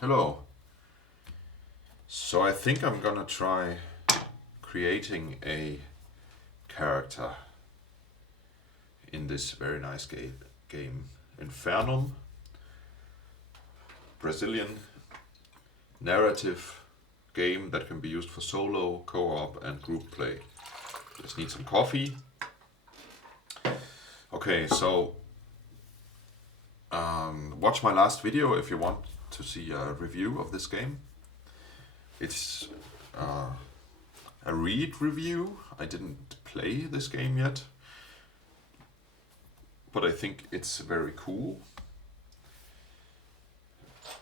Hello. So I think I'm gonna try creating a character in this very nice game Infaernum, Brazilian narrative game that can be used for solo, co-op and group play. Just need some coffee. Okay, so watch my last video if you want to see a review of this game. It's a read review. I didn't play this game yet, but I think it's very cool.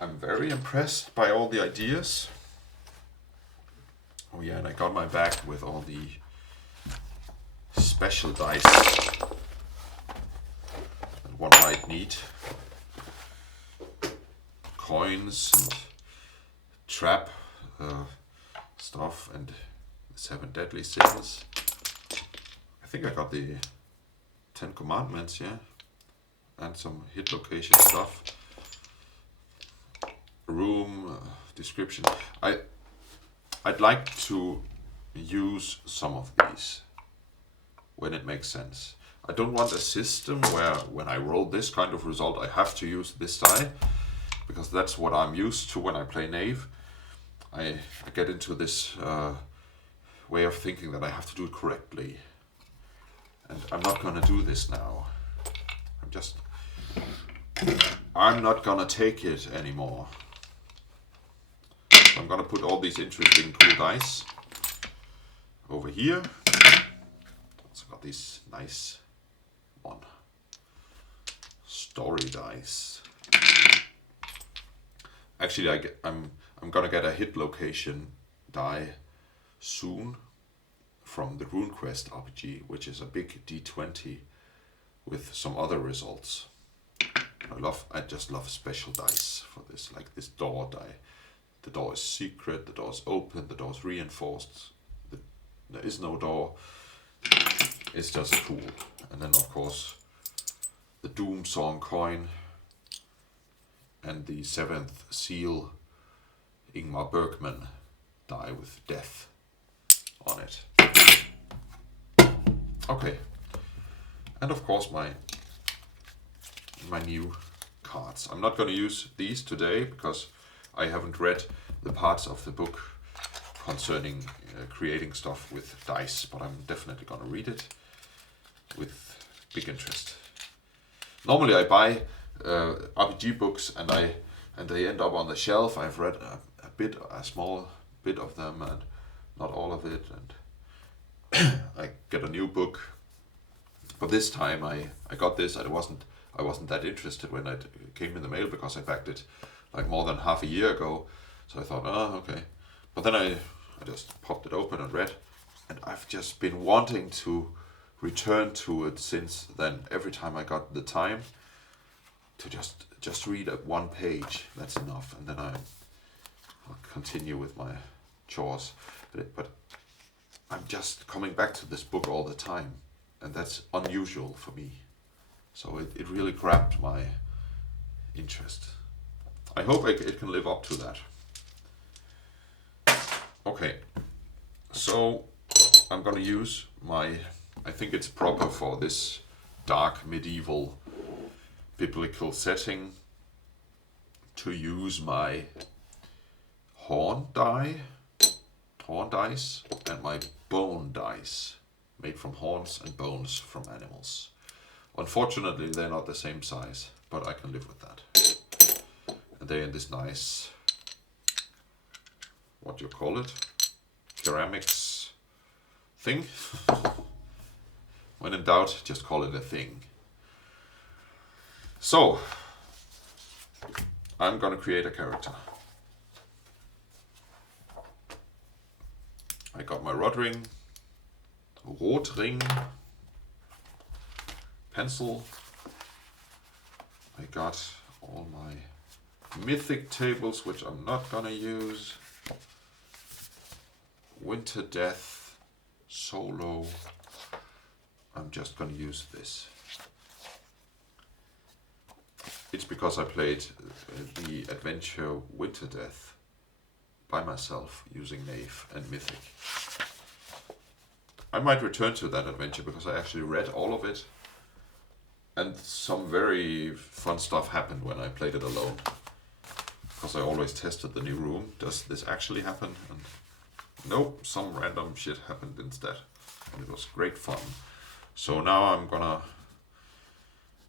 I'm very impressed by all the ideas. Oh yeah, and I got my bag with all the special dice that one might need. Coins and trap stuff and 7 deadly sins. I think I got the 10 commandments, yeah, and some hit location stuff. Room description. I'd like to use some of these when it makes sense. I don't want a system where when I roll this kind of result I have to use this die, because that's what I'm used to when I play Knave. I get into this way of thinking that I have to do it correctly. And I'm not gonna do this now. I'm not gonna take it anymore. So I'm gonna put all these interesting cool dice over here. Also got this nice one. Story dice. Actually, I'm gonna get a hit location die soon from the RuneQuest RPG, which is a big D20 with some other results. I just love special dice for this, like this door die. The door is secret, the door is open, the door is reinforced. There is no door. It's just cool. And then of course the Doom Song coin and the 7th seal Ingmar Bergman die with death on it. Okay. And of course my new cards. I'm not going to use these today because I haven't read the parts of the book concerning creating stuff with dice, but I'm definitely going to read it with big interest. Normally I buy RPG books and they end up on the shelf. I've read a small bit of them and not all of it, and I get a new book. But this time I got this. I wasn't that interested when it came in the mail because I backed it like more than half a year ago. So I thought, oh, okay. But then I just popped it open and read, and I've just been wanting to return to it since then. Every time I got the time to just read one page, that's enough, and then I'll continue with my chores. But I'm just coming back to this book all the time, and that's unusual for me. So it really grabbed my interest. I hope it can live up to that. Okay, so I'm gonna use I think it's proper for this dark medieval biblical setting to use my horn dice and my bone dice made from horns and bones from animals. Unfortunately, they're not the same size, but I can live with that. And they're in this nice, what do you call it? Ceramics thing. When in doubt, just call it a thing. So, I'm gonna create a character. I got my Rotring, Rotring, pencil. I got all my mythic tables, which I'm not gonna use. Winter Death, solo. I'm just gonna use this. it's because I played the adventure Winter Death by myself using Knave and Mythic. I might return to that adventure because I actually read all of it, and some very fun stuff happened when I played it alone. Because I always tested the new room. Does this actually happen? And nope, some random shit happened instead. And it was great fun. So now I'm gonna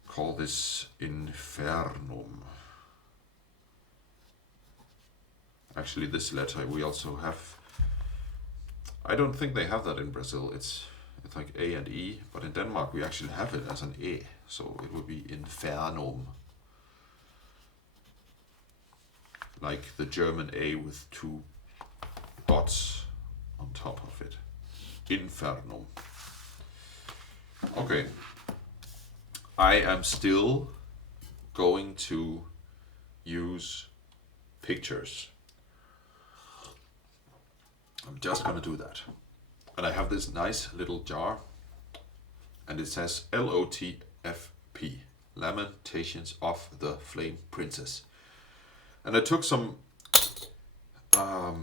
call this Infaernum. Actually, this letter we also have. I don't think they have that in Brazil. It's like A and E, but in Denmark we actually have it as an E, so it would be Infaernum. Like the German A with two dots on top of it. Infaernum. Okay. I am still going to use pictures. I'm just gonna do that. And I have this nice little jar, and it says LOTFP, Lamentations of the Flame Princess. And I took some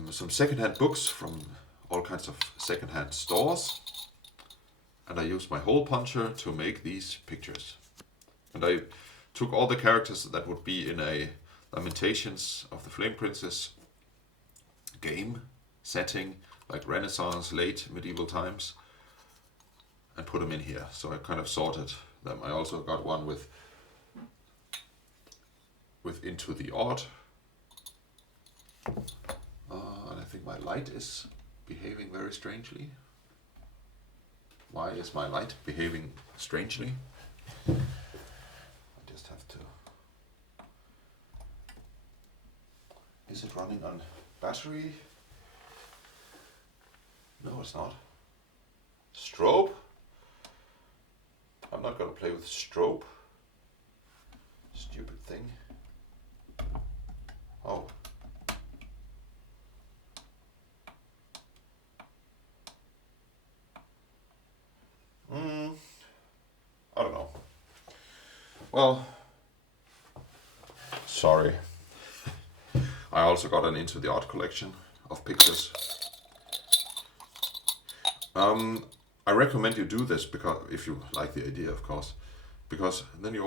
secondhand books from all kinds of secondhand stores, and I used my hole puncher to make these pictures. And I took all the characters that would be in a Lamentations of the Flame Princess game setting, like Renaissance, late medieval times, and put them in here. So I kind of sorted them. I also got one with Into the Odd. And I think my light is behaving very strangely. Why is my light behaving strangely? I just have to... Is it running on battery? No, it's not. Strobe? I'm not gonna play with strobe. Stupid thing. Oh. I don't know. Well, sorry. I also got an Into the Art collection of pictures. I recommend you do this because if you like the idea, of course, because then you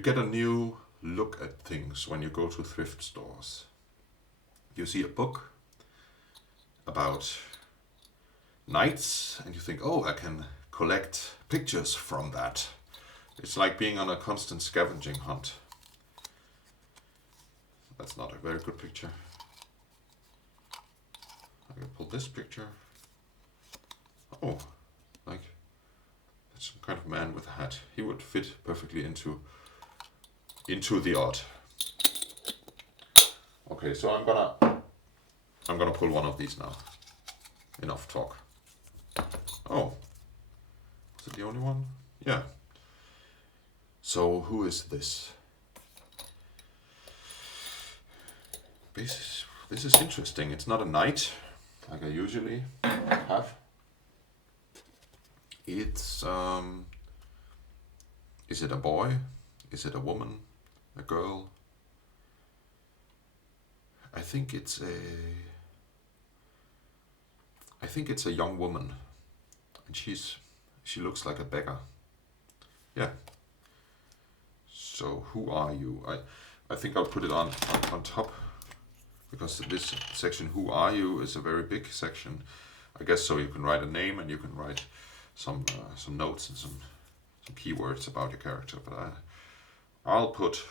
get a new look at things when you go to thrift stores. You see a book about knights and you think, oh, I can collect pictures from that. It's like being on a constant scavenging hunt. That's not a very good picture. I can pull this picture. Oh, like that's some kind of man with a hat. He would fit perfectly into the art. Okay, so I'm gonna pull one of these now. Enough talk. Oh, is it the only one? Yeah. So who is this? This is interesting. It's not a knight like I usually have. It's is it a boy? Is it a woman? A girl? I think it's a young woman, and she looks like a beggar. Yeah. So who are you? I think I'll put it on top, because this section, who are you, is a very big section. I guess so you can write a name and you can write some notes and some keywords about your character. But I'll put,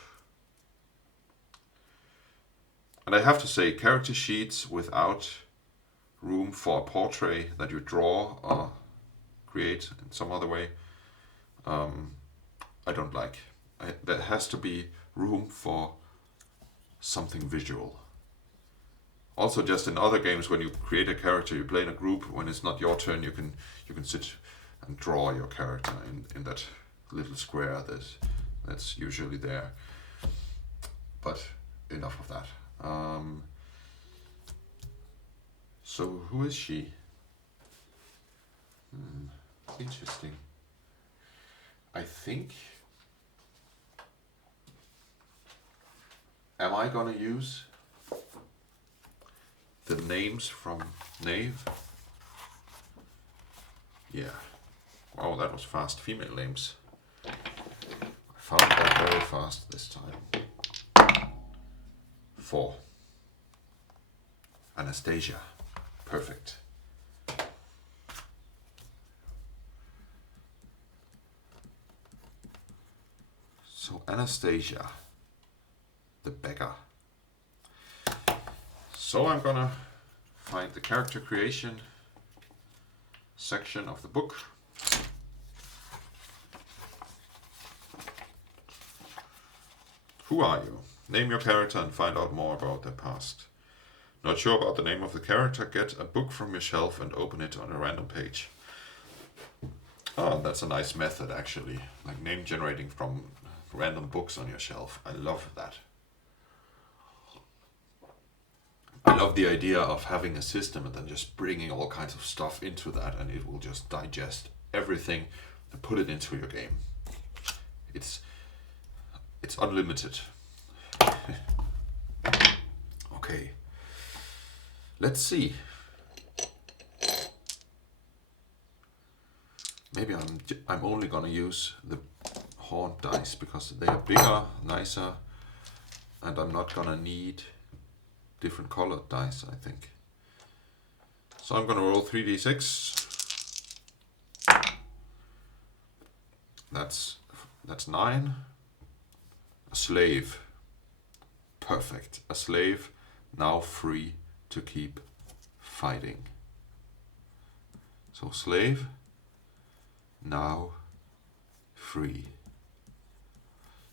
and I have to say, character sheets without room for a portrait that you draw or create in some other way, I don't like. There has to be room for something visual. Also, just in other games, when you create a character, you play in a group. When it's not your turn, you can sit and draw your character in that little square that's usually there. But enough of that. So who is she? Interesting. I think Am I gonna use the names from Knave? Yeah. Wow, that was fast. Female names. I found that very fast this time. 4. Anastacia. Perfect. So Anastacia, the beggar. So I'm gonna find the character creation section of the book. Who are you? Name your character and find out more about their past. Not sure about the name of the character? Get a book from your shelf and open it on a random page. Oh, that's a nice method actually. Like name generating from random books on your shelf. I love that. I love the idea of having a system and then just bringing all kinds of stuff into that, and it will just digest everything and put it into your game. It's unlimited. Okay, let's see. Maybe I'm only gonna use the horned dice because they are bigger, nicer, and I'm not gonna need different colored dice, I think. So I'm gonna roll 3d6. That's 9. A slave. Perfect. A slave now free to keep fighting. So slave now free.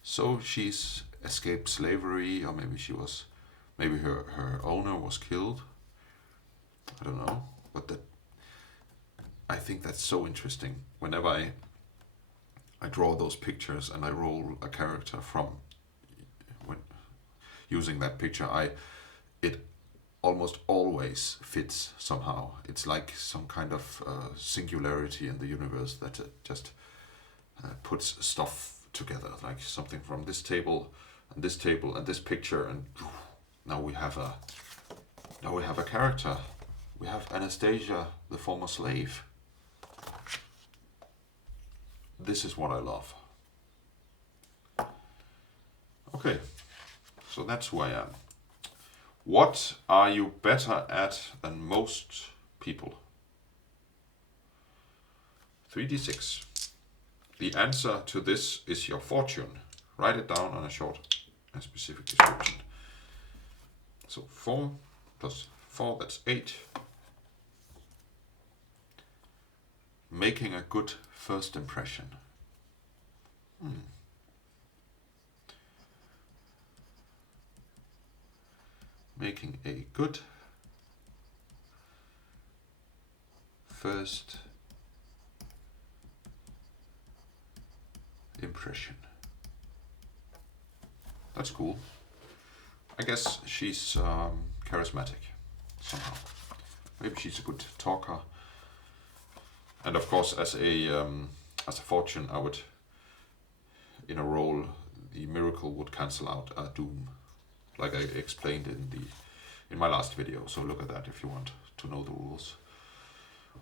So she's escaped slavery, or maybe her owner was killed. I don't know, but I think that's so interesting. Whenever I draw those pictures and I roll a character from using that picture, it almost always fits somehow. It's like some kind of singularity in the universe that just puts stuff together, like something from this table and this table and this picture, and now we have a character. We have Anastacia, the former slave. This is what I love. Okay, so that's who I am. What are you better at than most people? 3d6. The answer to this is your fortune. Write it down on a short and specific description. So 4 plus 4, that's 8. Making a good first impression. Making a good first impression. That's cool. I guess she's charismatic somehow. Maybe she's a good talker. And of course, as a fortune, I would, in a roll, the miracle would cancel out a doom, like I explained in my last video. So look at that if you want to know the rules.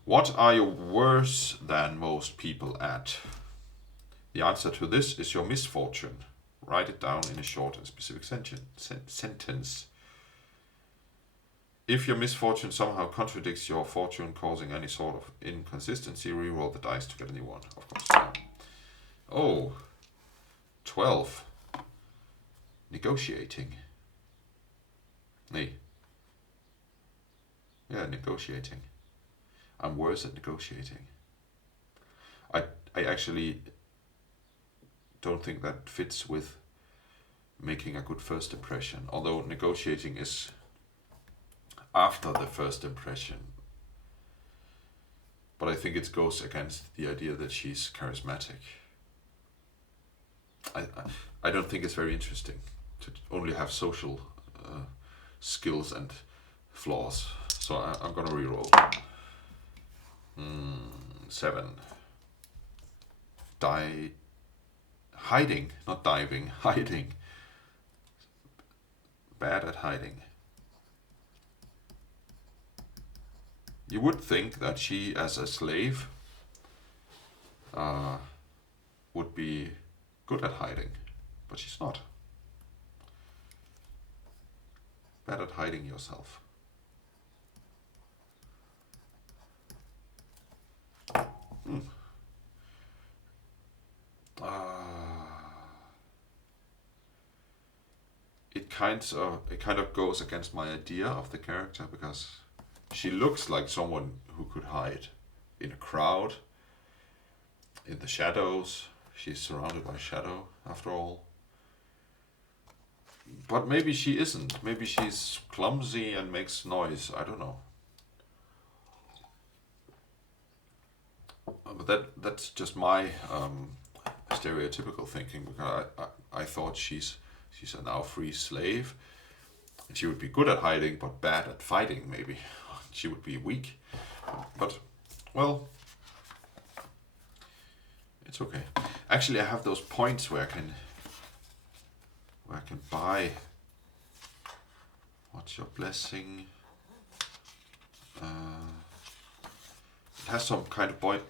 What are you worse than most people at? The answer to this is your misfortune. Write it down in a short and specific sentence. If your misfortune somehow contradicts your fortune, causing any sort of inconsistency, re-roll the dice to get a new one, of course. Yeah. Oh, 12. Negotiating. Nee. Yeah, negotiating. I'm worse at negotiating. I actually don't think that fits with making a good first impression, although negotiating is after the first impression. But I think it goes against the idea that she's charismatic. I don't think it's very interesting to only have social skills and flaws. So I'm gonna reroll. 7. Hiding, not diving, hiding. bad at hiding. You would think that she, as a slave, would be good at hiding, but she's not. Bad at hiding yourself. It kind of goes against my idea of the character, because she looks like someone who could hide in a crowd, in the shadows. She's surrounded by shadow, after all. But maybe she isn't. Maybe she's clumsy and makes noise. I don't know. But that's just my stereotypical thinking, because I thought she's a now free slave, and she would be good at hiding but bad at fighting. Maybe she would be weak, but well, it's okay. Actually, I have those points where I can buy. What's your blessing? It has some kind of point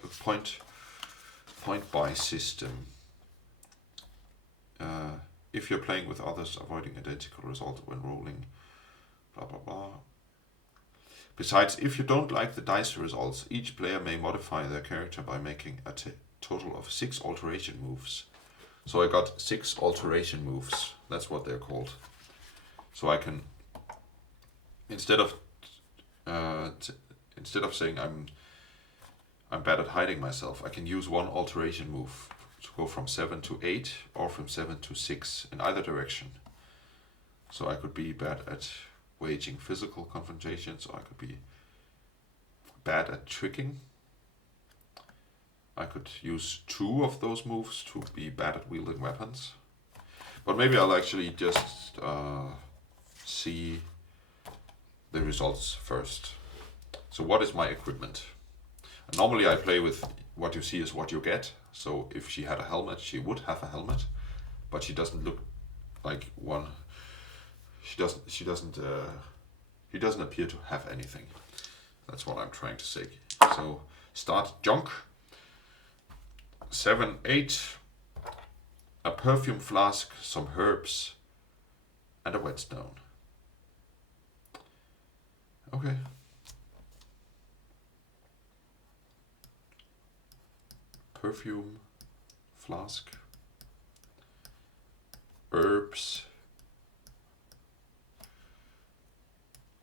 buy system. If you're playing with others, avoiding identical results when rolling, blah blah blah. Besides, if you don't like the dice results, each player may modify their character by making a total of 6 alteration moves. So I got 6 alteration moves. That's what they're called. So I can, instead of saying I'm bad at hiding myself, I can use one alteration move to go from 7 to 8 or from 7 to 6 in either direction. So I could be bad at waging physical confrontations, or I could be bad at tricking. I could use 2 of those moves to be bad at wielding weapons. But maybe I'll actually just see the results first. So what is my equipment? Normally I play with what you see is what you get. So if she had a helmet, she would have a helmet, but she doesn't look like one. He doesn't appear to have anything. That's what I'm trying to say. So start junk. 7, 8. A perfume flask, some herbs, and a whetstone. Okay. Perfume flask, herbs,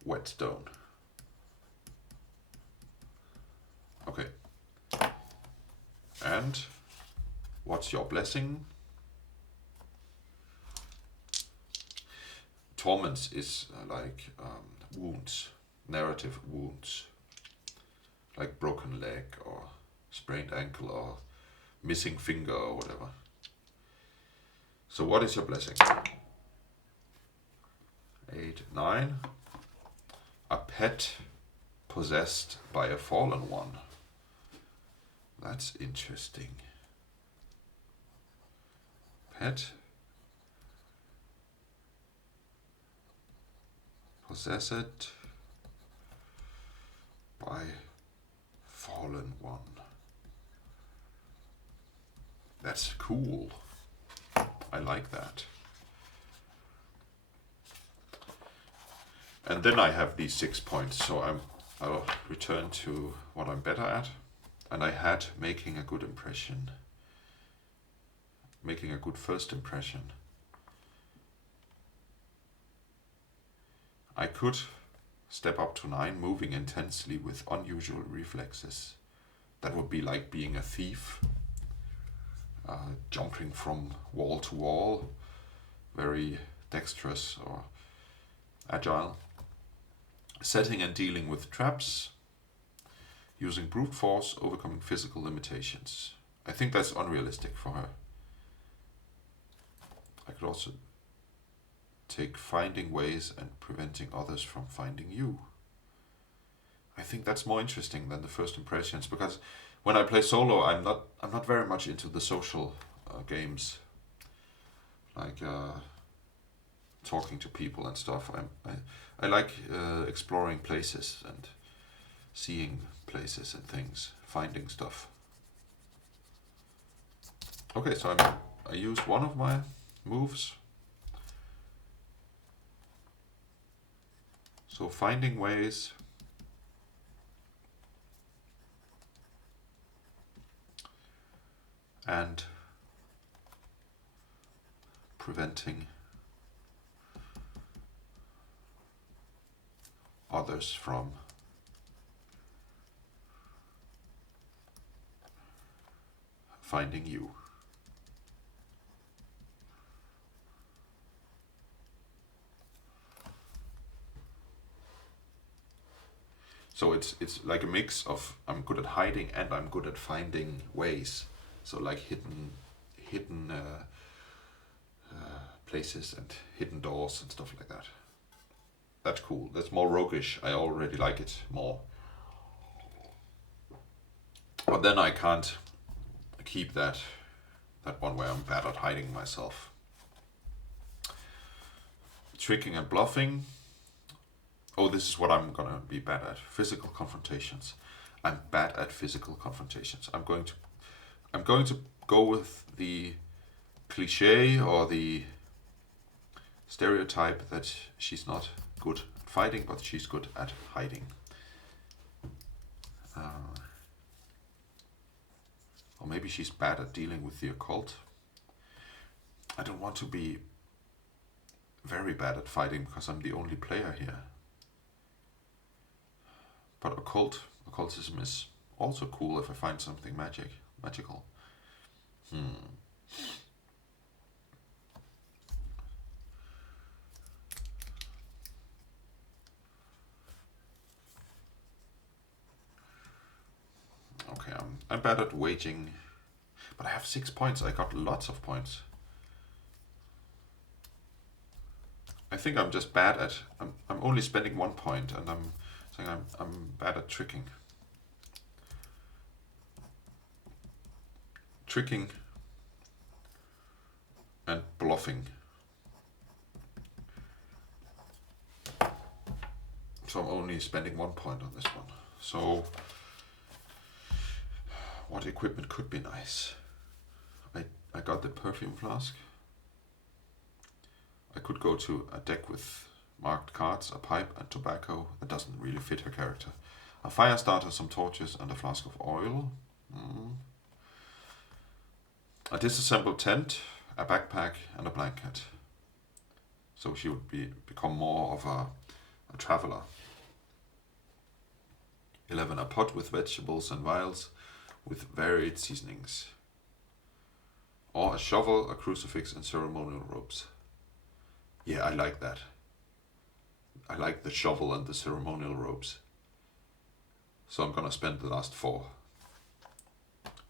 whetstone. Okay. And what's your blessing? Torments is like wounds, narrative wounds, like broken leg or sprained ankle or missing finger or whatever. So what is your blessing? 8, 9. A pet possessed by a fallen one. That's interesting. Pet possessed by fallen one. That's cool. I like that. And then I have these 6 points, so I'll return to what I'm better at. And I had making a good impression. Making a good first impression. I could step up to 9, moving intensely with unusual reflexes. That would be like being a thief. Jumping from wall to wall, very dexterous or agile. Setting and dealing with traps, using brute force, overcoming physical limitations. I think that's unrealistic for her. I could also take finding ways and preventing others from finding you. I think that's more interesting than the first impressions, because when I play solo, I'm not very much into the social games, like talking to people and stuff. I like exploring places and seeing places and things, finding stuff. Okay, so I used one of my moves. So finding ways and preventing others from finding you. So it's like a mix of I'm good at hiding and I'm good at finding ways. So like hidden places and hidden doors and stuff like that. That's cool. That's more roguish. I already like it more. But then I can't keep that one where I'm bad at hiding myself. Tricking and bluffing. Oh, this is what I'm gonna be bad at. Physical confrontations. I'm bad at physical confrontations. I'm going to go with the cliche or the stereotype that she's not good at fighting, but she's good at hiding. Or maybe she's bad at dealing with the occult. I don't want to be very bad at fighting because I'm the only player here. But occultism is also cool if I find something magical. Okay, I'm bad at waging, but I have 6 points. I got lots of points. I think I'm just bad at. I'm only spending 1 point, and I'm saying I'm bad at tricking. Tricking and bluffing. So I'm only spending 1 point on this one. So what equipment could be nice? I got the perfume flask. I could go to a deck with marked cards, a pipe and tobacco. That doesn't really fit her character. A fire starter, some torches and a flask of oil. A disassembled tent, a backpack and a blanket. So she would become more of a traveler. 11, a pot with vegetables and vials with varied seasonings. Or a shovel, a crucifix and ceremonial robes. Yeah, I like that. I like the shovel and the ceremonial robes. So I'm gonna spend the last 4.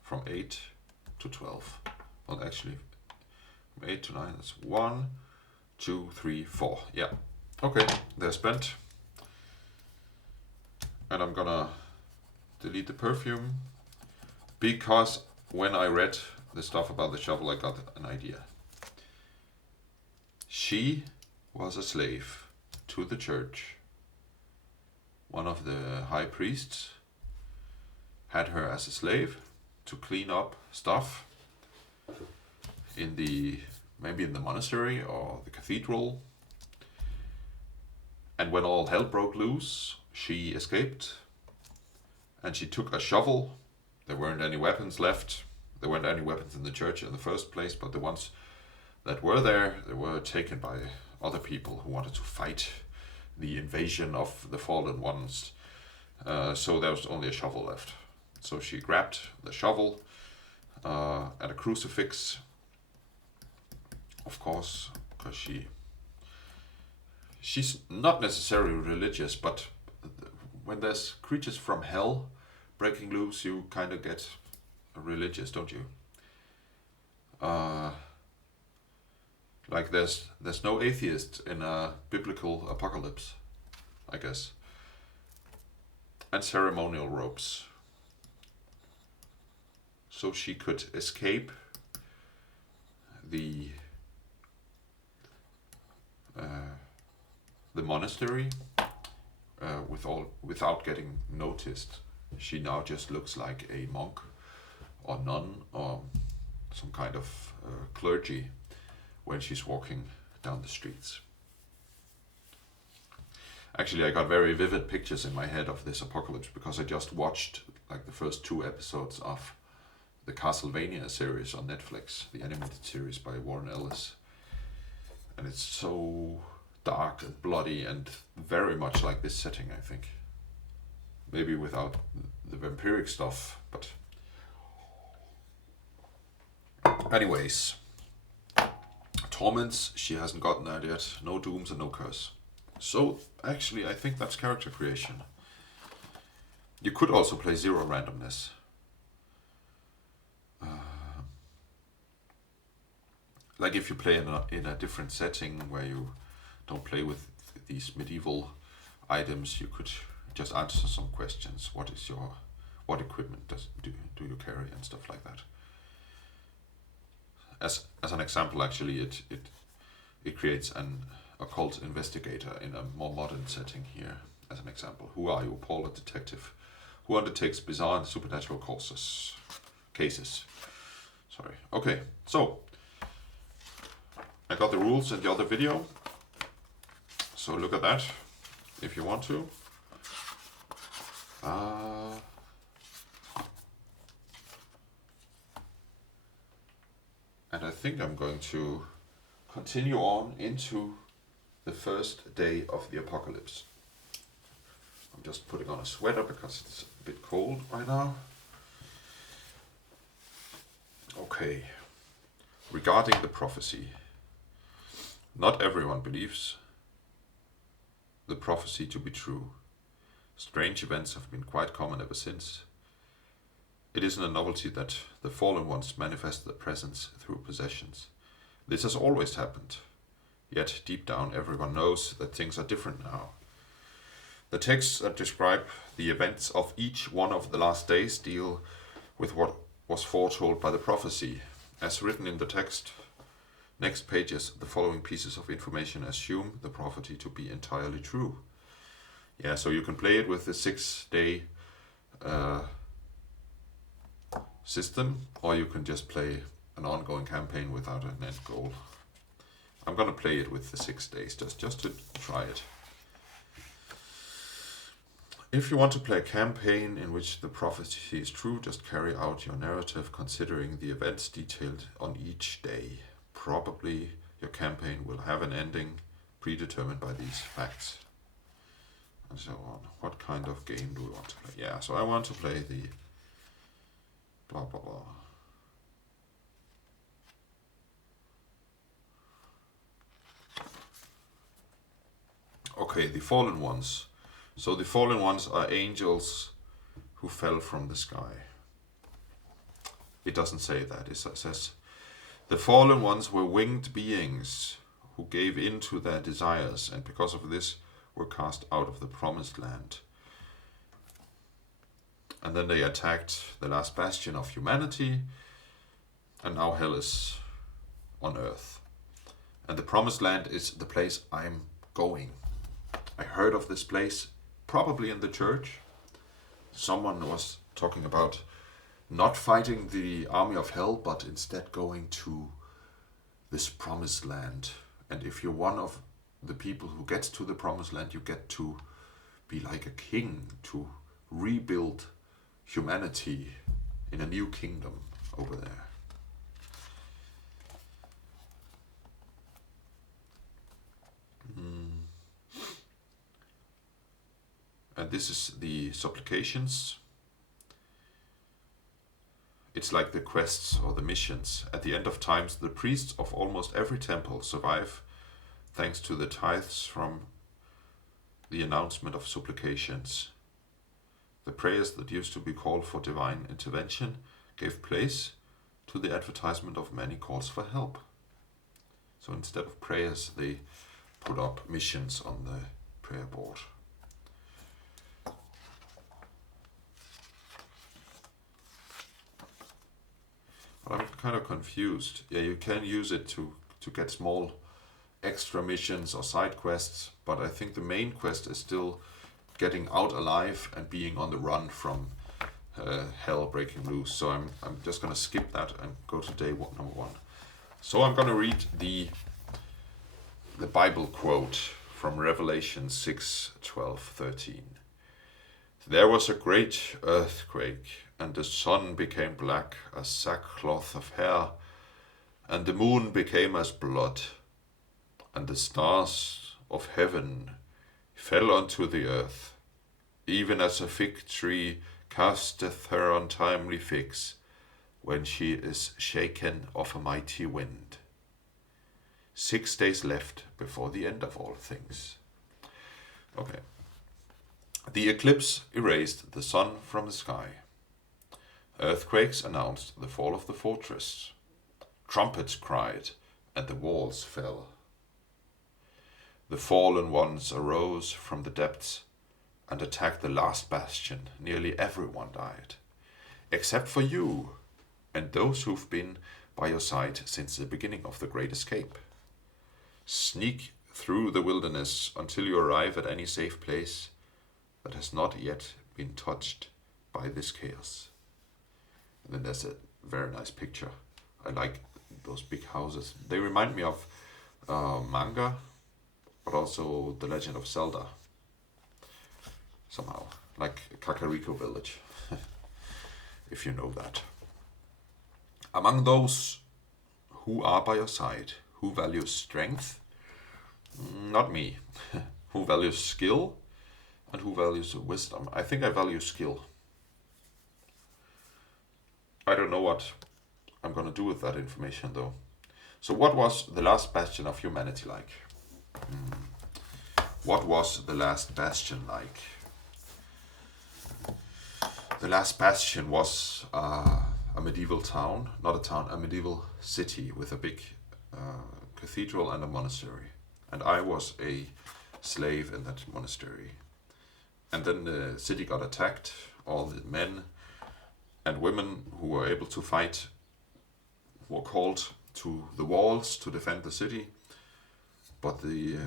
From 8 to 12. Well, actually, from 8 to 9, that's 1, 2, 3, 4. Yeah. Okay, they're spent. And I'm gonna delete the perfume because when I read the stuff about the shovel, I got an idea. She was a slave to the church. One of the high priests had her as a slave to clean up stuff in maybe in the monastery or the cathedral. And when all hell broke loose, she escaped and she took a shovel. There weren't any weapons left. There weren't any weapons in the church in the first place, but the ones that were there, they were taken by other people who wanted to fight the invasion of the fallen ones. So there was only a shovel left. So she grabbed the shovel and a crucifix, of course, because she's not necessarily religious, but when there's creatures from hell breaking loose, you kind of get religious, don't you? Like there's no atheist in a biblical apocalypse, I guess. And ceremonial robes. So she could escape the the monastery without getting noticed. She now just looks like a monk or nun or some kind of clergy when she's walking down the streets. Actually, I got very vivid pictures in my head of this apocalypse because I just watched like the first 2 episodes of the Castlevania series on Netflix, the animated series by Warren Ellis. And it's so dark and bloody and very much like this setting, I think. Maybe without the vampiric stuff, but anyways. Torments, she hasn't gotten that yet. No dooms and no curse. So, actually, I think that's character creation. You could also play zero randomness. Like if you play in a different setting where you don't play with these medieval items, you could just answer some questions. What equipment do you carry and stuff like that. As an example, actually, it creates an occult investigator in a more modern setting here. As an example, who are you? Paul, a detective who undertakes bizarre and supernatural cases. Sorry. Okay, so I got the rules in the other video, so look at that if you want to. And I think I'm going to continue on into the first day of the apocalypse. I'm just putting on a sweater because it's a bit cold right now. Okay, regarding the prophecy. Not everyone believes the prophecy to be true. Strange events have been quite common ever since. It isn't a novelty that the fallen ones manifest their presence through possessions. This has always happened. Yet deep down everyone knows that things are different now. The texts that describe the events of each one of the last days deal with what was foretold by the prophecy. As written in the text, next pages, the following pieces of information assume the prophecy to be entirely true. Yeah, so you can play it with the 6-day system, or you can just play an ongoing campaign without an end goal. I'm gonna play it with the 6 days, just to try it. If you want to play a campaign in which the prophecy is true, just carry out your narrative considering the events detailed on each day. Probably your campaign will have an ending predetermined by these facts. And so on. What kind of game do we want to play? Yeah, so I want to play the blah blah blah. Okay, the fallen ones. So the fallen ones are angels who fell from the sky. It doesn't say that. It says the fallen ones were winged beings who gave in to their desires and because of this were cast out of the promised land. And then they attacked the last bastion of humanity, and now hell is on earth. And the promised land is the place I'm going. I heard of this place, probably in the church. Someone was talking about not fighting the army of hell, but instead going to this promised land. And if you're one of the people who gets to the promised land, you get to be like a king, to rebuild humanity in a new kingdom over there. And this is the supplications. It's like the quests or the missions. At the end of times, the priests of almost every temple survive thanks to the tithes from the announcement of supplications. The prayers that used to be called for divine intervention gave place to the advertisement of many calls for help. So instead of prayers, they put up missions on the prayer board. But I'm kind of confused. Yeah, you can use it to get small extra missions or side quests, but I think the main quest is still getting out alive and being on the run from hell breaking loose. So I'm just gonna skip that and go to day number 1. So I'm gonna read the Bible quote from Revelation 6:12-13. There was a great earthquake, and the sun became black as sackcloth of hair, and the moon became as blood, and the stars of heaven fell unto the earth, even as a fig tree casteth her untimely figs, when she is shaken of a mighty wind. 6 days left before the end of all things. Okay. The eclipse erased the sun from the sky. Earthquakes announced the fall of the fortress. Trumpets cried, and the walls fell. The fallen ones arose from the depths and attacked the last bastion. Nearly everyone died, except for you and those who've been by your side since the beginning of the Great Escape. Sneak through the wilderness until you arrive at any safe place that has not yet been touched by this chaos. And then there's a very nice picture. I like those big houses. They remind me of manga, but also The Legend of Zelda. Somehow, like Kakariko Village, if you know that. Among those who are by your side, who values strength? Not me. Who values skill? And who values wisdom? I think I value skill. I don't know what I'm gonna do with that information though. So what was the last bastion of humanity like? What was the last bastion like? The last bastion was a medieval town, not a town, a medieval city with a big cathedral and a monastery. And I was a slave in that monastery. And then the city got attacked. All the men and women who were able to fight were called to the walls to defend the city. But the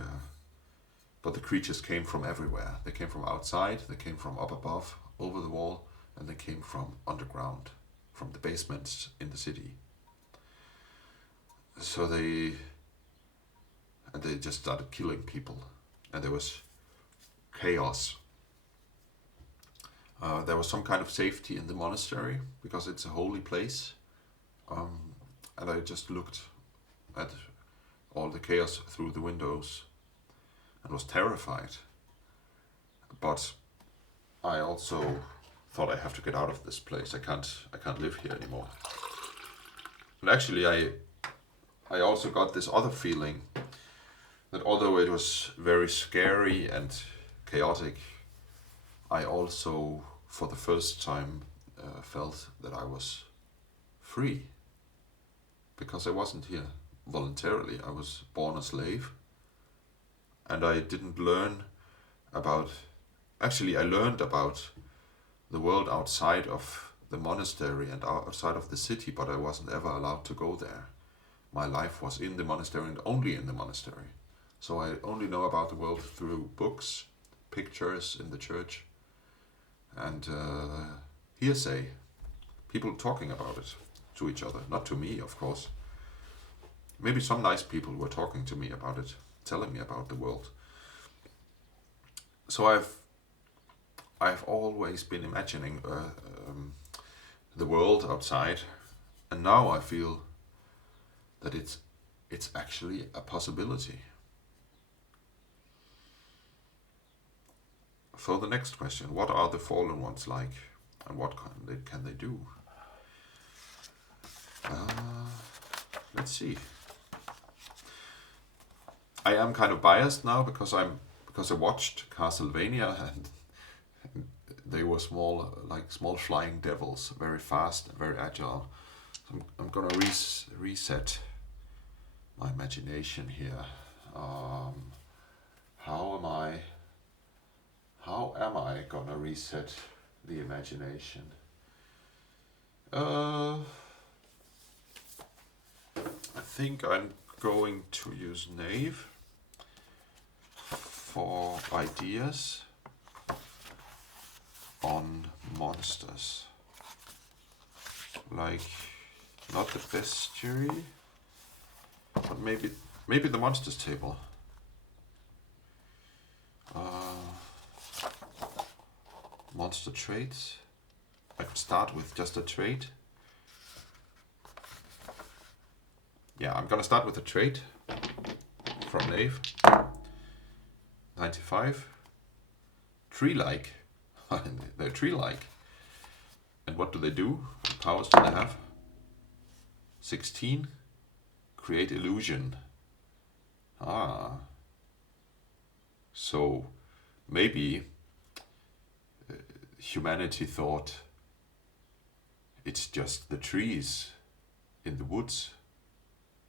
creatures came from everywhere. They came from outside, they came from up above, over the wall, and they came from underground, from the basements in the city. So they just started killing people, and there was chaos. There was some kind of safety in the monastery because it's a holy place, and I just looked at all the chaos through the windows and was terrified. But I also thought I have to get out of this place. I can't live here anymore. And actually, I also got this other feeling that although it was very scary and chaotic, I also, for the first time, felt that I was free. Because I wasn't here voluntarily. I was born a slave. And I didn't learn about... Actually, I learned about the world outside of the monastery and outside of the city, but I wasn't ever allowed to go there. My life was in the monastery and only in the monastery. So I only know about the world through books, pictures in the church, and hearsay. People talking about it to each other, not to me, of course. Maybe some nice people were talking to me about it, telling me about the world. So I've always been imagining the world outside, and now I feel that it's actually a possibility. So the next question, what are the fallen ones like, and what can they do? Let's see. I am kind of biased now because I watched Castlevania, and they were small flying devils, very fast and very agile. So I'm gonna reset my imagination here. How am I gonna reset the imagination? I think I'm going to use knave for ideas on monsters. Like, not the bestiary, but maybe the monsters table. Monster traits. I could start with just a trait. Yeah, I'm gonna start with a trait from Knave. 95. Tree-like. They're tree-like. And what do they do? What powers do they have? 16. Create illusion. So maybe humanity thought it's just the trees in the woods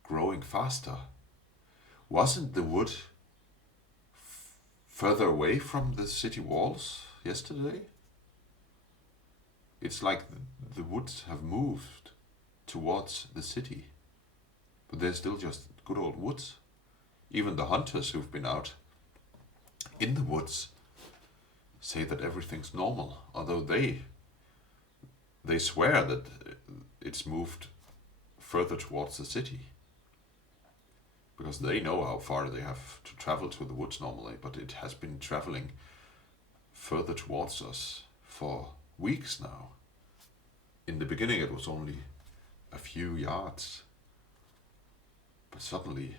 growing faster. Wasn't the wood further away from the city walls yesterday? It's like the woods have moved towards the city, but they're still just good old woods. Even the hunters who've been out in the woods say that everything's normal, although they swear that it's moved further towards the city, because they know how far they have to travel to the woods normally, but it has been traveling further towards us for weeks now. In the beginning it was only a few yards, but suddenly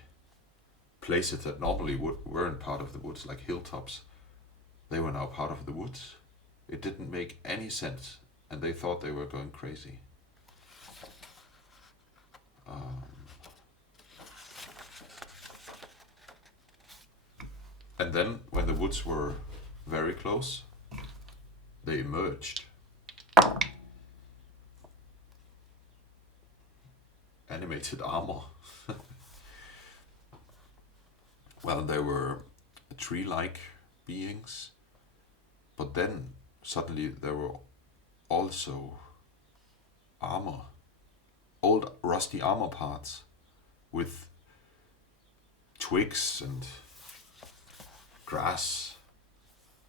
places that normally weren't part of the woods, like hilltops, they were now part of the woods. It didn't make any sense, and they thought they were going crazy. And then, when the woods were very close, they emerged. Animated armor. Well, they were tree-like beings, but then suddenly there were also armor, old rusty armor parts with twigs and grass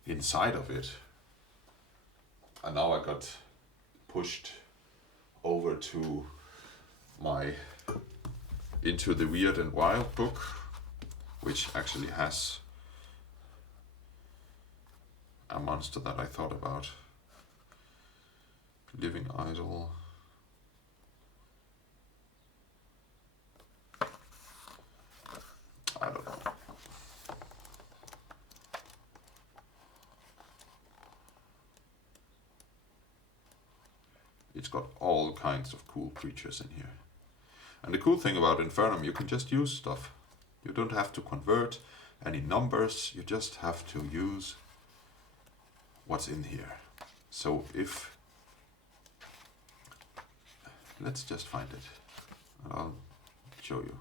inside of it. And now I got pushed over to my Into the Weird and Wild book, which actually has a monster that I thought about. Living Idol. I don't know. It's got all kinds of cool creatures in here. And the cool thing about Infaernum, you can just use stuff. You don't have to convert any numbers, you just have to use what's in here. So if, let's just find it, and I'll show you.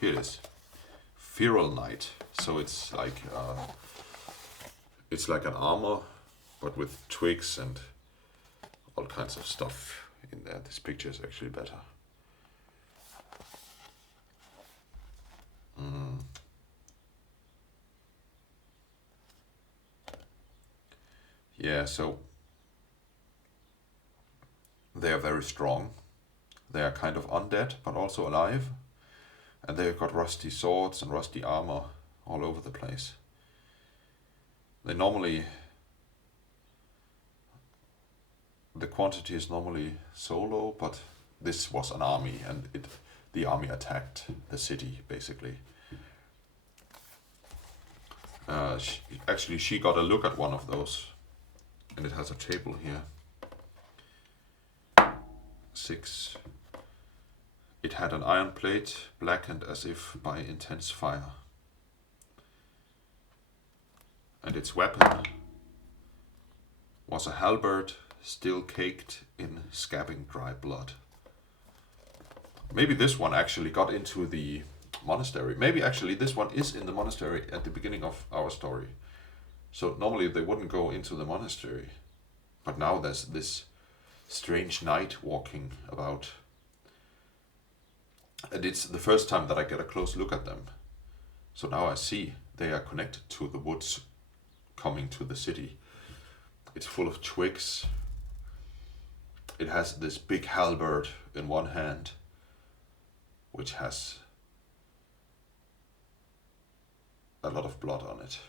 Here it is. Feral Knight. So it's like an armor, but with twigs and all kinds of stuff in there. This picture is actually better. Yeah, so they are very strong. They are kind of undead, but also alive. And they've got rusty swords and rusty armor all over the place. They normally, the quantity is normally solo, but this was an army, and the army attacked the city, basically. She got a look at one of those, and it has a table here. 6. It had an iron plate, blackened as if by intense fire. And its weapon was a halberd, still caked in scabbing dry blood. Maybe this one actually got into the monastery. Maybe actually this one is in the monastery at the beginning of our story. So normally they wouldn't go into the monastery, but now there's this strange knight walking about, and it's the first time that I get a close look at them. So now I see they are connected to the woods coming to the city. It's full of twigs. It has this big halberd in one hand, which has a lot of blood on it.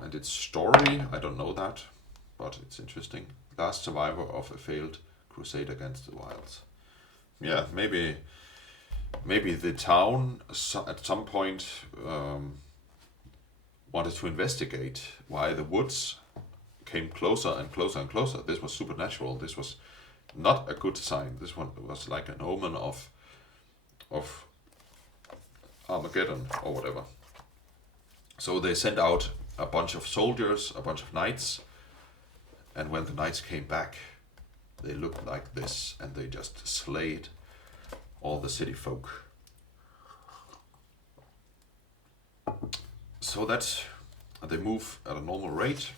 And its story, I don't know that, but it's interesting. Last survivor of a failed crusade against the wilds. Yeah, maybe the town at some point wanted to investigate why the woods came closer and closer and closer. This was supernatural. This was not a good sign. This one was like an omen of Armageddon or whatever. So they sent out a bunch of soldiers, a bunch of knights, and when the knights came back, they looked like this, and they just slayed all the city folk. So that's, they move at a normal rate.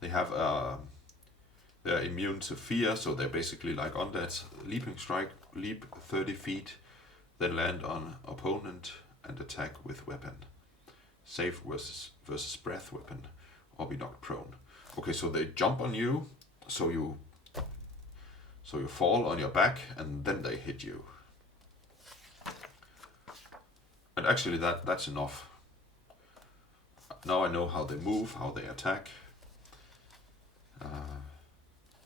They have they're immune to fear, so they're basically like undead. Leaping strike, leap 30 feet, then land on opponent and attack with weapon. Save versus breath weapon, or be knocked prone. Okay, so they jump on you, so you fall on your back, and then they hit you. And actually, that's enough. Now I know how they move, how they attack.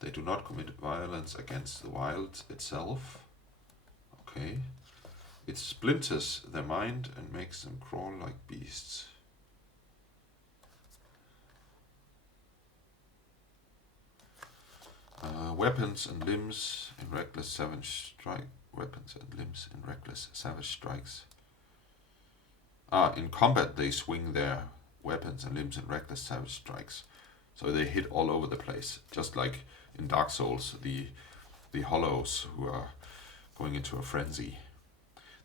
They do not commit violence against the wild itself. Okay. It splinters their mind and makes them crawl like beasts. Weapons and limbs in reckless savage strike. Weapons and limbs in reckless savage strikes. In combat they swing their weapons and limbs in reckless savage strikes. So they hit all over the place, just like in Dark Souls, the hollows who are going into a frenzy.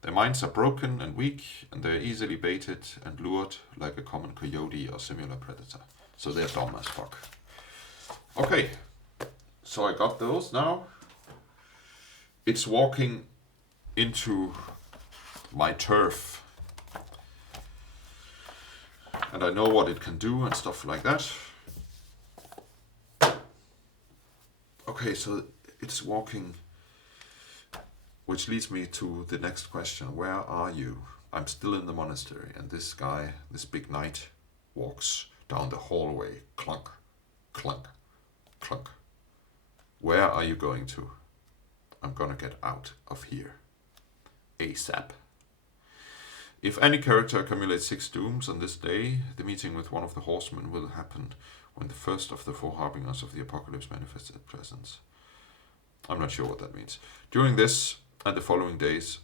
Their minds are broken and weak, and they're easily baited and lured like a common coyote or similar predator. So they're dumb as fuck. Okay, so I got those now. It's walking into my turf. And I know what it can do and stuff like that. Okay, so it's walking, which leads me to the next question. Where are you? I'm still in the monastery, and this guy, this big knight, walks down the hallway. Clunk, clunk, clunk. Where are you going to? I'm gonna get out of here. ASAP. If any character accumulates 6 dooms on this day, the meeting with one of the horsemen will happen when the first of the 4 harbingers of the apocalypse manifests its presence. I'm not sure what that means. During this and the following days,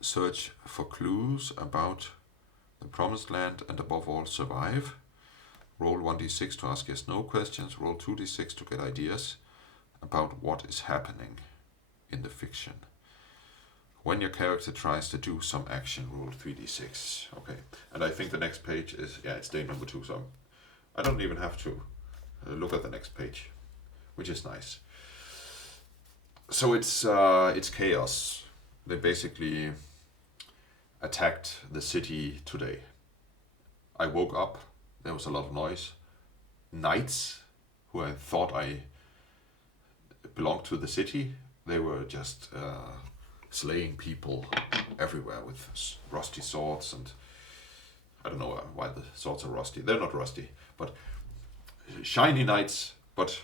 search for clues about the promised land and above all survive. Roll 1d6 to ask yes no questions. Roll 2d6 to get ideas about what is happening in the fiction. When your character tries to do some action, roll 3d6. Okay, and I think the next page is, it's day number 2, so I don't even have to look at the next page, which is nice. So it's chaos. They basically attacked the city today. I woke up, there was a lot of noise. Knights, who I thought I belonged to the city, they were just slaying people everywhere with rusty swords, and I don't know why the swords are rusty. They're not rusty, but shiny knights, but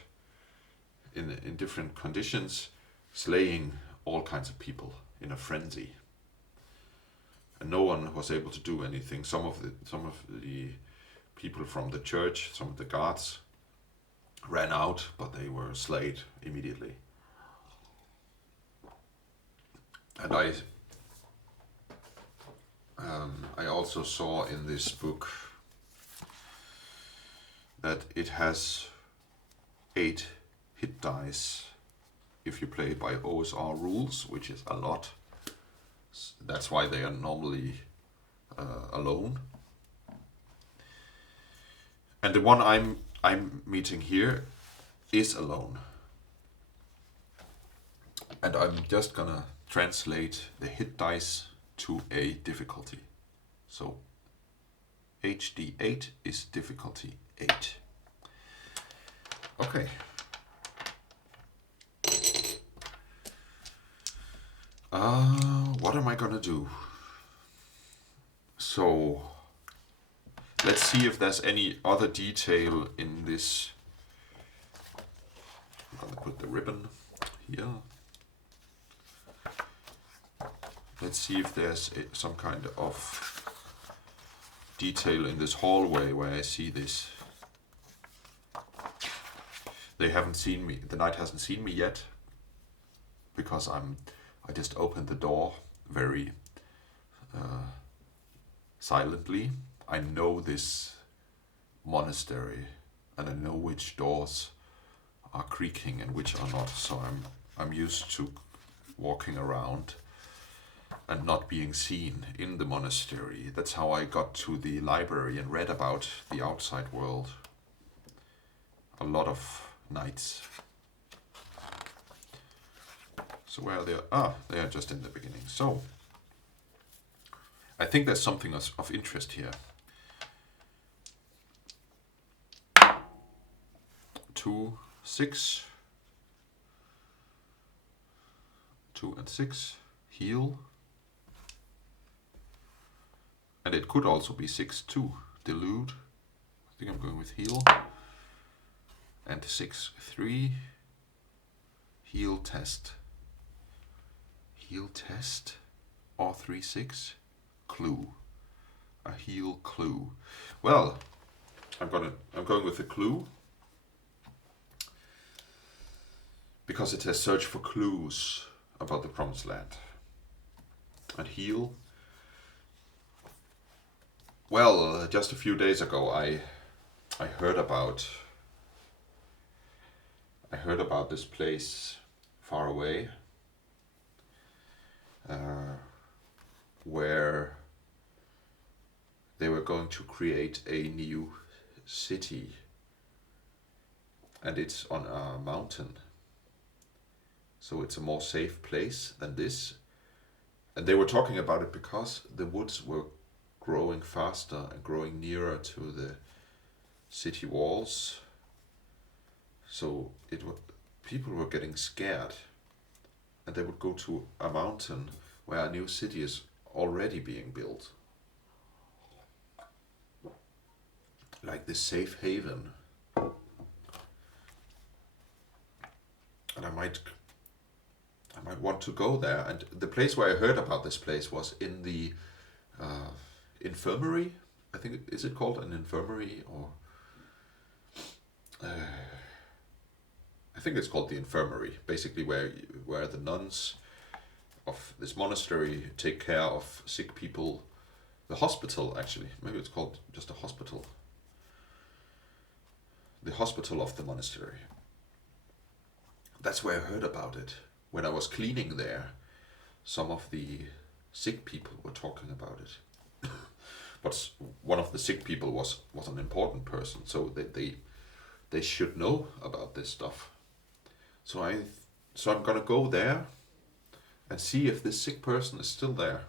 in different conditions, slaying all kinds of people in a frenzy. And no one was able to do anything. Some of the people from the church, some of the guards, ran out, but they were slayed immediately. And I also saw in this book that it has 8 hit dice if you play by OSR rules, which is a lot. That's why they are normally alone. And the one I'm meeting here is alone. And I'm just gonna translate the hit dice to a difficulty. So HD8 is difficulty 8. Okay. What am I gonna do? So let's see if there's any other detail in this. I'm gonna put the ribbon here. Let's see if there's some kind of detail in this hallway where I see this. They haven't seen me. The knight hasn't seen me yet because I just opened the door very silently. I know this monastery and I know which doors are creaking and which are not. So I'm used to walking around and not being seen in the monastery. That's how I got to the library and read about the outside world. A lot of nights. So where are they? Ah, they are just in the beginning. So I think there's something of interest here. 2, 6. 2 and 6. Heal. And it could also be 6-2. Delude. I think I'm going with heal. And 6-3. Heal test. Heal test. Or 3-6. Clue. A heal clue. Well, I'm going with the clue. Because it says search for clues about the promised land. And heal. Well, just a few days ago I heard about this place far away where they were going to create a new city, and it's on a mountain, so it's a more safe place than this. And they were talking about it because the woods were growing faster and growing nearer to the city walls. So people were getting scared, and they would go to a mountain where a new city is already being built. Like this safe haven. And I might want to go there. And the place where I heard about this place was in the infirmary. I think, is it called an infirmary, or I think it's called the infirmary, basically where the nuns of this monastery take care of sick people. The hospital, actually, maybe it's called just a hospital. The hospital of the monastery. That's where I heard about it. When I was cleaning there, some of the sick people were talking about it. But one of the sick people was an important person, so they should know about this stuff. So I'm gonna go there and see if this sick person is still there.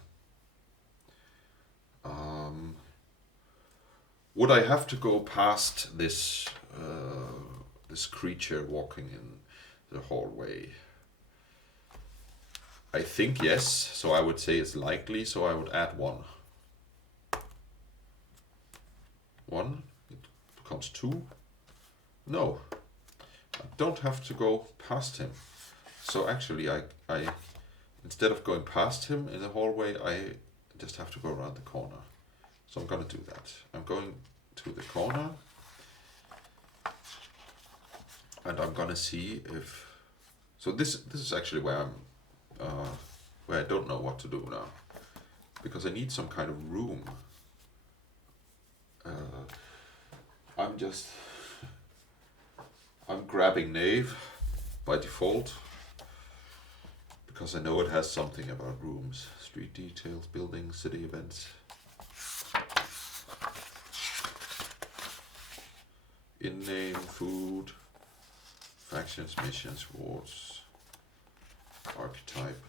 Would I have to go past this creature walking in the hallway? I think yes, so I would say it's likely, so I would add 1. 1, it becomes 2. No, I don't have to go past him. So actually I instead of going past him in the hallway, I just have to go around the corner. So I'm gonna do that. I'm going to the corner, and I'm gonna see if. So this is actually where I don't know what to do now, because I need some kind of room. I'm grabbing Knave by default because I know it has something about rooms, street details, buildings, city events. In-name, food, factions, missions, wards, archetype.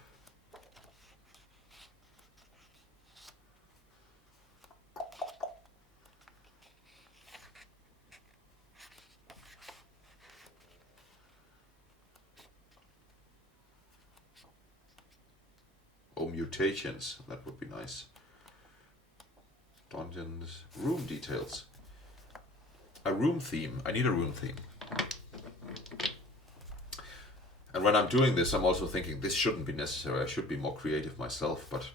Oh, mutations, that would be nice. Dungeons, room details. A room theme. I need a room theme. And when I'm doing this, I'm also thinking this shouldn't be necessary. I should be more creative myself, but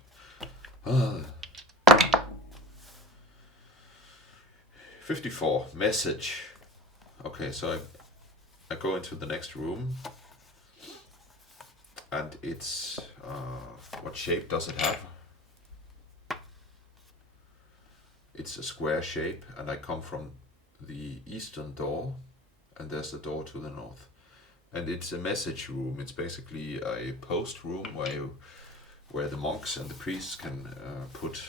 54 message. Okay, so I go into the next room, and it's what shape does it have? It's a square shape, and I come from the eastern door, and there's the door to the north. And it's a message room. It's basically a post room where the monks and the priests can put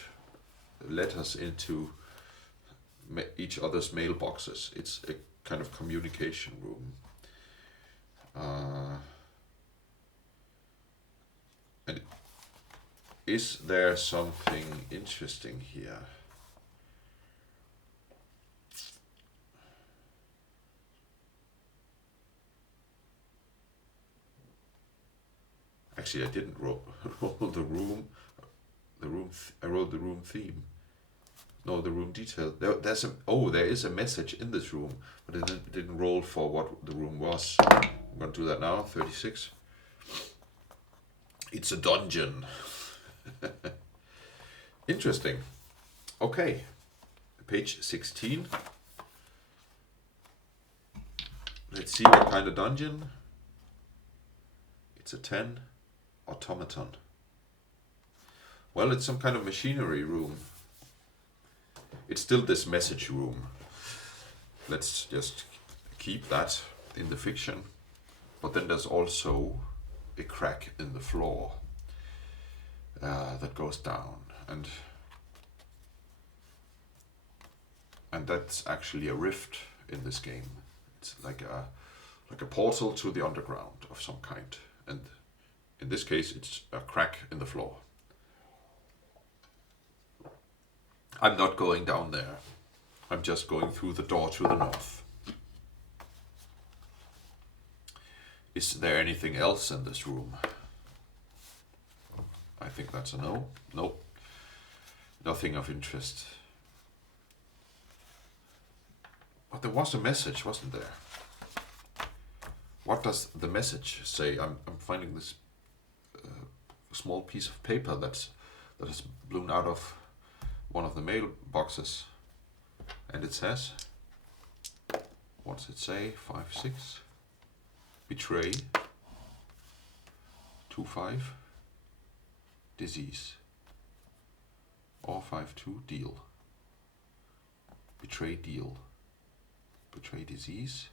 letters into each other's mailboxes. It's a kind of communication room. And is there something interesting here? Actually, I didn't roll the room. I wrote the room theme. No, the room detail. There is a message in this room, but it didn't roll for what the room was. I'm gonna do that now. 36. It's a dungeon. Interesting. Okay, page 16. Let's see what kind of dungeon. It's a 10. Automaton. Well, it's some kind of machinery room. It's still this message room. Let's just keep that in the fiction. But then there's also a crack in the floor that goes down, and that's actually a rift in this game. It's like a portal to the underground of some kind, and in this case it's a crack in the floor. I'm not going down there. I'm just going through the door to the north. Is there anything else in this room? I think that's a no. Nope. Nothing of interest. But there was a message, wasn't there? What does the message say? I'm finding this small piece of paper that has blown out of one of the mailboxes, and it says, what does it say? 5-6. Betray. 2-5. Disease. Or 5-2. Deal. Betray, deal. Betray, disease.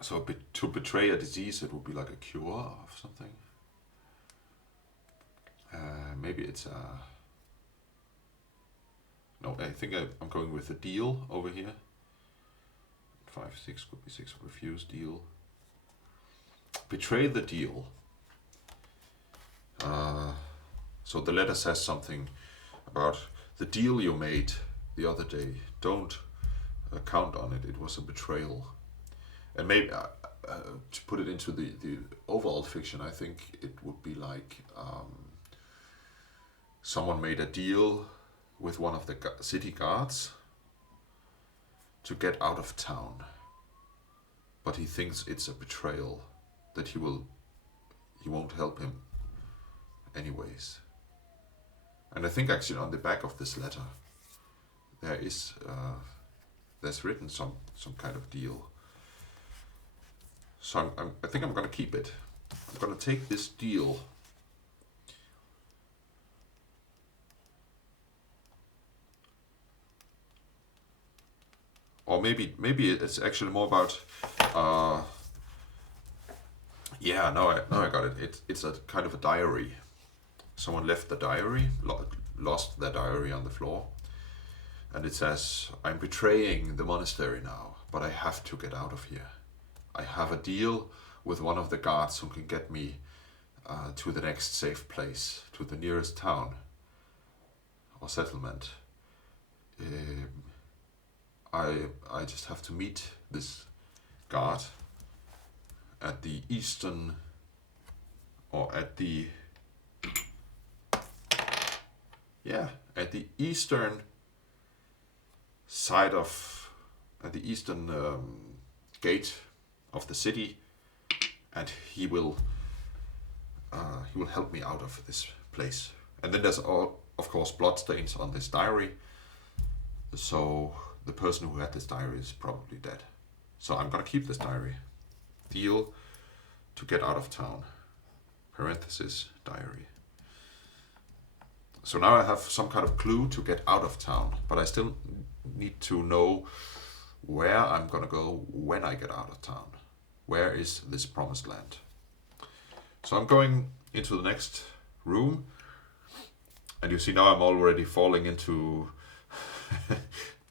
So to betray a disease, it would be like a cure of something. Maybe it's a... No, I think I'm going with a deal over here. 5-6 could be 6. Refuse, deal. Betray the deal. So the letter says something about the deal you made the other day. Don't count on it. It was a betrayal. And maybe to put it into the overall fiction, I think it would be like someone made a deal with one of the city guards to get out of town, but he thinks it's a betrayal, that he won't help him anyways. And I think actually on the back of this letter there's written some kind of deal. So I think I'm going to keep it. I'm going to take this deal. Or maybe it's actually more about. Yeah, now I got it. It's a kind of a diary. Someone left the diary, lost their diary on the floor. And it says, I'm betraying the monastery now, but I have to get out of here. I have a deal with one of the guards who can get me to the next safe place, to the nearest town or settlement. I just have to meet this guard at the eastern, or at the eastern side of, at the eastern gate of the city, and he will help me out of this place. And then there's of course bloodstains on this diary, so the person who had this diary is probably dead. So I'm gonna keep this diary. Deal to get out of town. Parenthesis diary. So now I have some kind of clue to get out of town, but I still need to know where I'm gonna go when I get out of town. Where is this promised land? So I'm going into the next room, and you see now I'm already falling into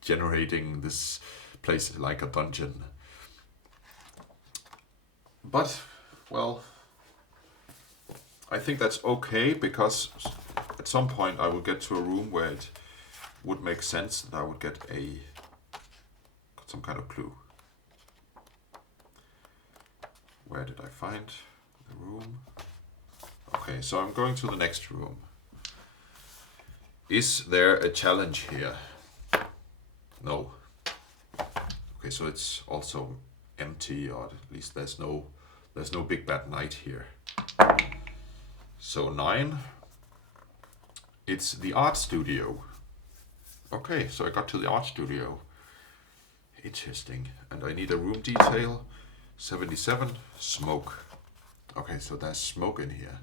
generating this place like a dungeon. But, well, I think that's okay, because at some point I will get to a room where it would make sense that I would get some kind of clue. Where did I find the room? Okay, so I'm going to the next room. Is there a challenge here? No. Okay, so it's also empty, or at least there's no big bad knight here. So 9. It's the art studio. Okay, so I got to the art studio. Interesting. And I need a room detail. 77. Smoke. Okay, so there's smoke in here.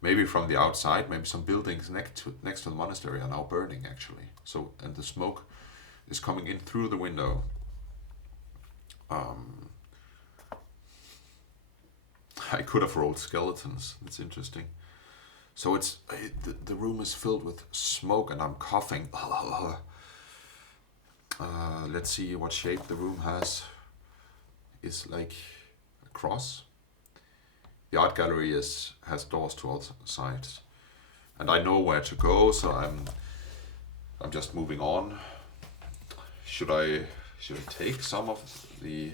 Maybe from the outside, maybe some buildings next to the monastery are now burning actually. So, and the smoke is coming in through the window. I could have rolled skeletons. That's interesting. So it's the room is filled with smoke, and I'm coughing. Let's see what shape the room has. It's like a cross. The art gallery has doors to all sides, and I know where to go. So I'm just moving on. Should I take some of the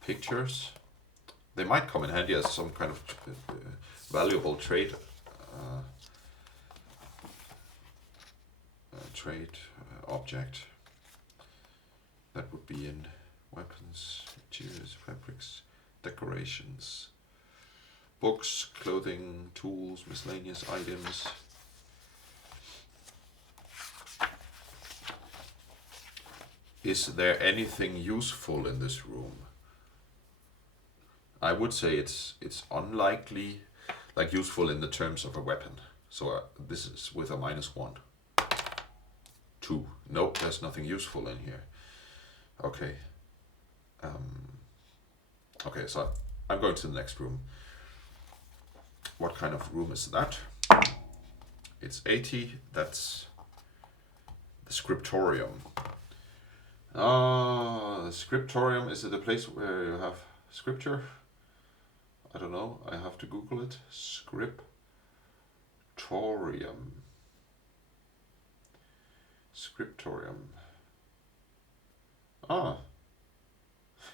pictures? They might come in handy as some kind of valuable trade object. That would be in weapons, materials, fabrics, decorations, books, clothing, tools, miscellaneous items. Is there anything useful in this room? I would say it's unlikely, like useful in the terms of a weapon. So this is with a -1. 2. Nope, there's nothing useful in here. Okay. Okay, so I'm going to the next room. What kind of room is that? It's 80. That's the scriptorium. The scriptorium, is it a place where you have scripture? I don't know. I have to Google it. Scriptorium. Scriptorium. Ah.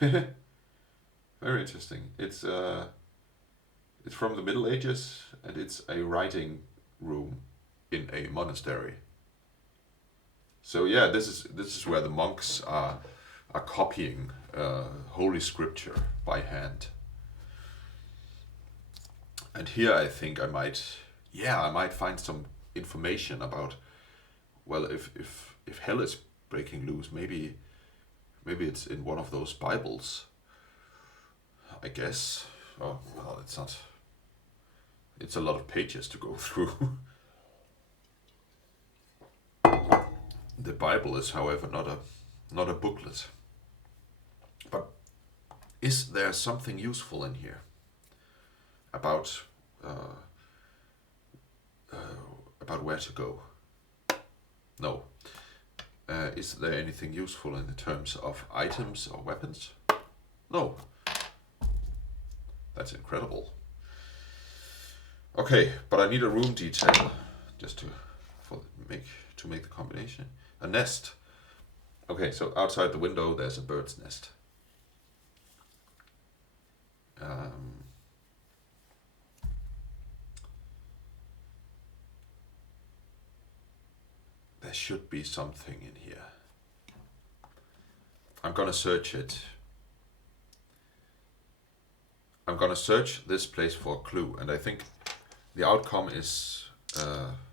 Very interesting. It's from the Middle Ages, and it's a writing room in a monastery. So yeah, this is where the monks are copying Holy Scripture by hand. And here I think I might find some information about, well, if hell is breaking loose, maybe it's in one of those Bibles, I guess. Oh, well, it's not. It's a lot of pages to go through. The Bible is, however, not a booklet. But is there something useful in here about about where to go. No. Is there anything useful in the terms of items or weapons? No. That's incredible. Okay, but I need a room detail just to make the combination. A nest. Okay, so outside the window there's a bird's nest. There should be something in here. I'm gonna search it. I'm gonna search this place for a clue, and I think the outcome is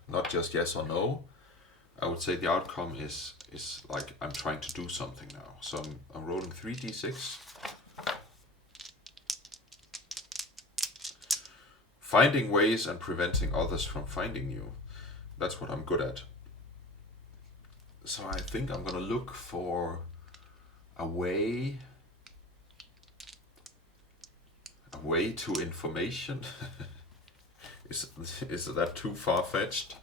not just yes or no. I would say the outcome is like I'm trying to do something now. So I'm rolling 3d6. Finding ways and preventing others from finding you. That's what I'm good at. So I think I'm gonna look for a way to information. Is that too far-fetched?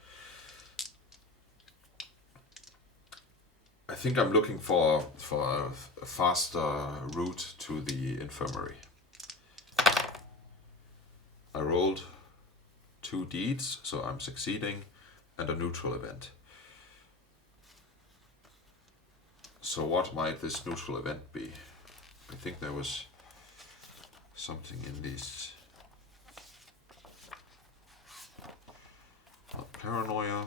I think I'm looking for a faster route to the infirmary. I rolled 2 deeds, so I'm succeeding, and a neutral event. So what might this neutral event be? I think there was something in these. Not paranoia.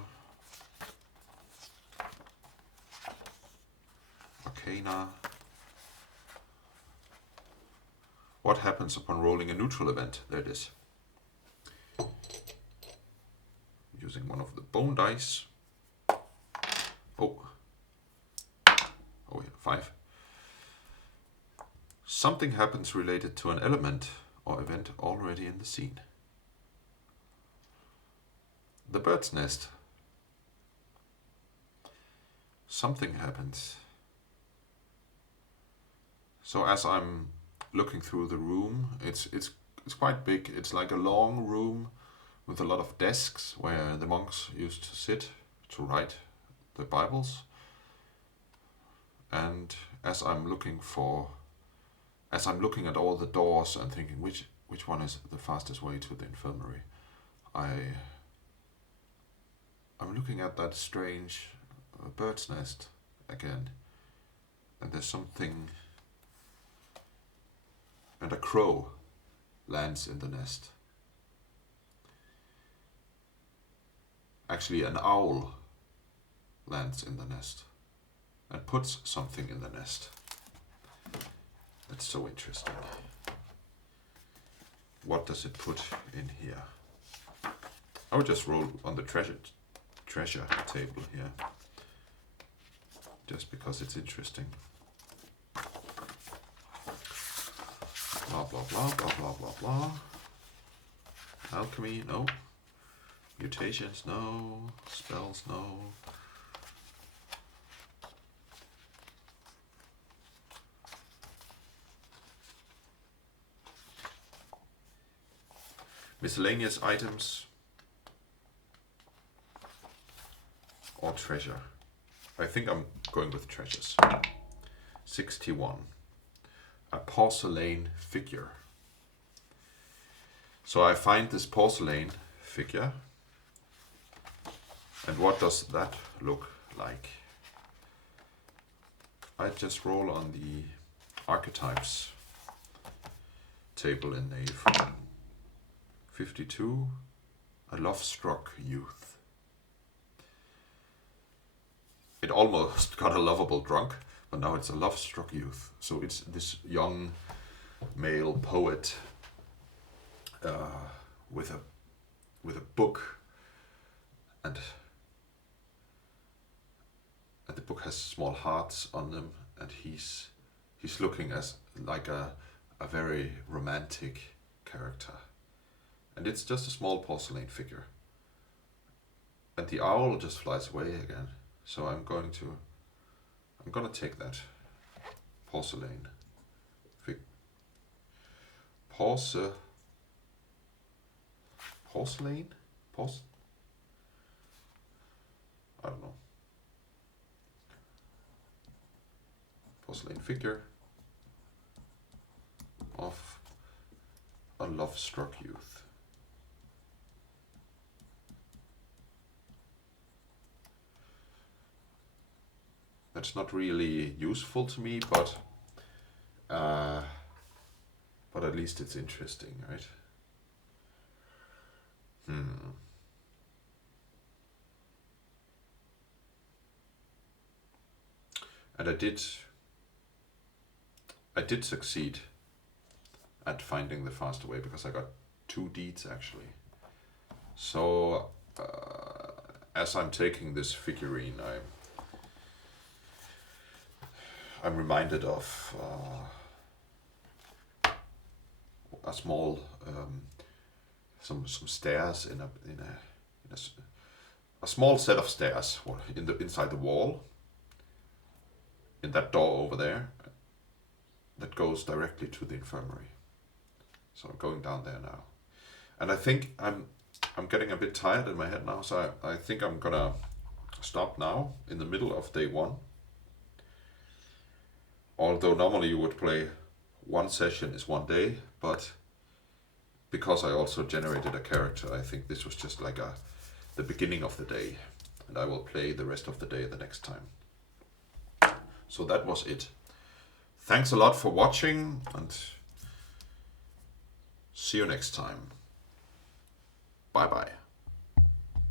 Arcana. What happens upon rolling a neutral event? There it is. Using one of the bone dice. Oh, yeah, 5. Something happens related to an element or event already in the scene. The bird's nest. Something happens. So as I'm looking through the room, it's quite big. It's like a long room with a lot of desks where the monks used to sit to write the Bibles. And as I'm looking at all the doors and thinking which one is the fastest way to the infirmary, I'm looking at that strange bird's nest again, and there's something, and a crow lands in the nest. Actually, an owl lands in the nest and puts something in the nest. That's so interesting. What does it put in here? I would just roll on the treasure table here, just because it's interesting. Blah blah blah blah blah blah blah. Alchemy, no. Mutations, no. Spells, no. Miscellaneous items or treasure. I think I'm going with treasures. 61. A porcelain figure. So I find this porcelain figure, and what does that look like? I just roll on the archetypes table in Nave. 52, a love-struck youth. It almost got a lovable drunk, but now it's a love-struck youth. So it's this young male poet with a book, and the book has small hearts on them, and he's looking as like a very romantic character. And it's just a small porcelain figure. And the owl just flies away again. So I'm gonna take that porcelain porcelain? I don't know. Porcelain figure of a love-struck youth. That's not really useful to me, but at least it's interesting, right? And I did succeed at finding the faster way, because I got 2 deeds actually. So as I'm taking this figurine, I'm reminded of a small some stairs in a small set of stairs inside the wall, in that door over there, that goes directly to the infirmary. So I'm going down there now, and I think I'm getting a bit tired in my head now, so I think I'm gonna stop now in the middle of day 1. Although normally you would play 1 session is 1 day, but because I also generated a character, I think this was just like the beginning of the day, and I will play the rest of the day the next time. So that was it. Thanks a lot for watching, and see you next time. Bye bye.